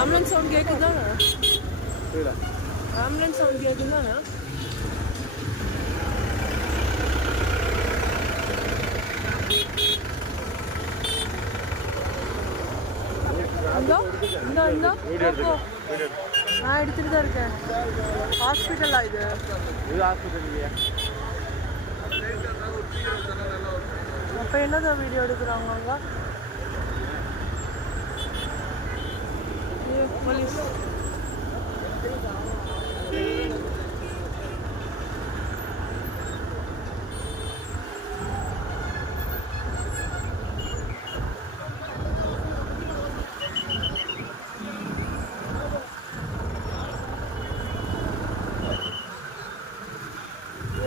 Ambulance sound கேட்குதானே? Ambulance sound கேட்குதானே? நான் எடுத்துட்டு தான் இருக்கேன். ஹாஸ்பிட்டலா இது? ஹாஸ்பிட்டல் இல்லையா? அப்போ என்னதான் வீடியோ எடுக்கிறாங்க அங்கே? போலீஸ்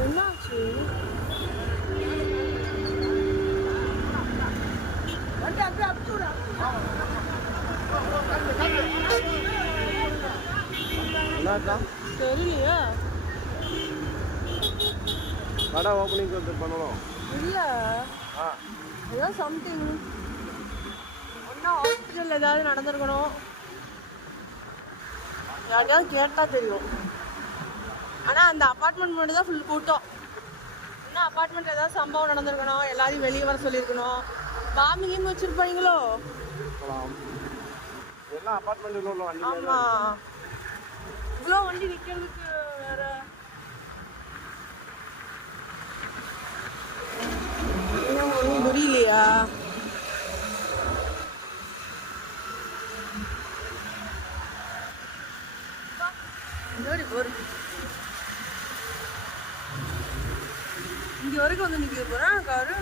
என்னாச்சு? தெரியலையா? கடை ஓப்பனிங் பண்ணணும் இல்லை, ஏதோ சம்திங் ஒன்றா ஹாஸ்பிட்டல் ஏதாவது நடந்திருக்கணும். யாரையாவது கேட்டால் தெரியும். ஆனால் அந்த அப்பார்ட்மெண்ட் மட்டும் தான் ஃபுல் கூட்டம். இன்னும் அப்பார்ட்மெண்ட் ஏதாவது சம்பவம் நடந்திருக்கணும், எல்லாரையும் வெளியே வர சொல்லியிருக்கணும். பாம்பிங்கும் வச்சுருப்பாங்களோ? ஆமாம், இவ்வளோ வண்டி நிற்கிறதுக்கு வேற ஒன்றும் புரியலையா? இங்கே வரைக்கும் வந்து நிற்க போகிறேன் காரு.